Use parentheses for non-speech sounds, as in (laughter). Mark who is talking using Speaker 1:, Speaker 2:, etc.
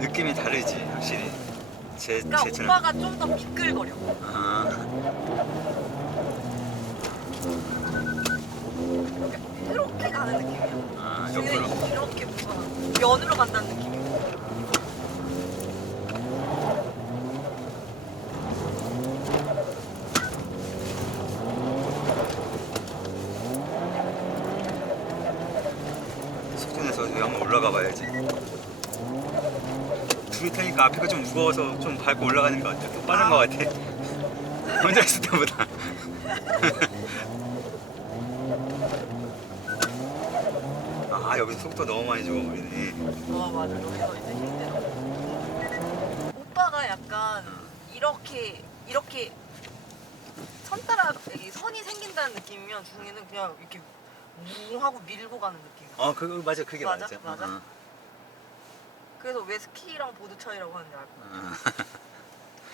Speaker 1: 느낌이 다르지 확실히 제
Speaker 2: 그러니까
Speaker 1: 제처럼
Speaker 2: 오빠가 좀 더 미끌거려.
Speaker 1: 아,
Speaker 2: 이렇게 가는 느낌이야.
Speaker 1: 아
Speaker 2: 근데
Speaker 1: 옆으로
Speaker 2: 이렇게 무서워. 면으로 간다는 느낌이야.
Speaker 1: 속도 내서 여기 한번 올라가 봐야지 둘이 타니까 앞에가 좀 무거워서 좀 밟고 올라가는 것 같아 또 빠른 것 같아 (laughs) 혼자 있을 때보다 (laughs) 아 여기서 속도 너무 많이 죽어버리네
Speaker 2: 어 맞아. 여기서 이제 힘들어. 오빠가 약간 이렇게 이렇게 선 따라 이 선이 생긴다는 느낌이면 중에는 그냥 이렇게 뭉 하고 밀고 가는 느낌.
Speaker 1: 어 그거 맞아 그게
Speaker 2: 맞아?
Speaker 1: 맞아
Speaker 2: 맞아?
Speaker 1: 어,
Speaker 2: 그래서 왜 스키랑 보드 차이라고 하는지 알고.
Speaker 1: 어. (laughs)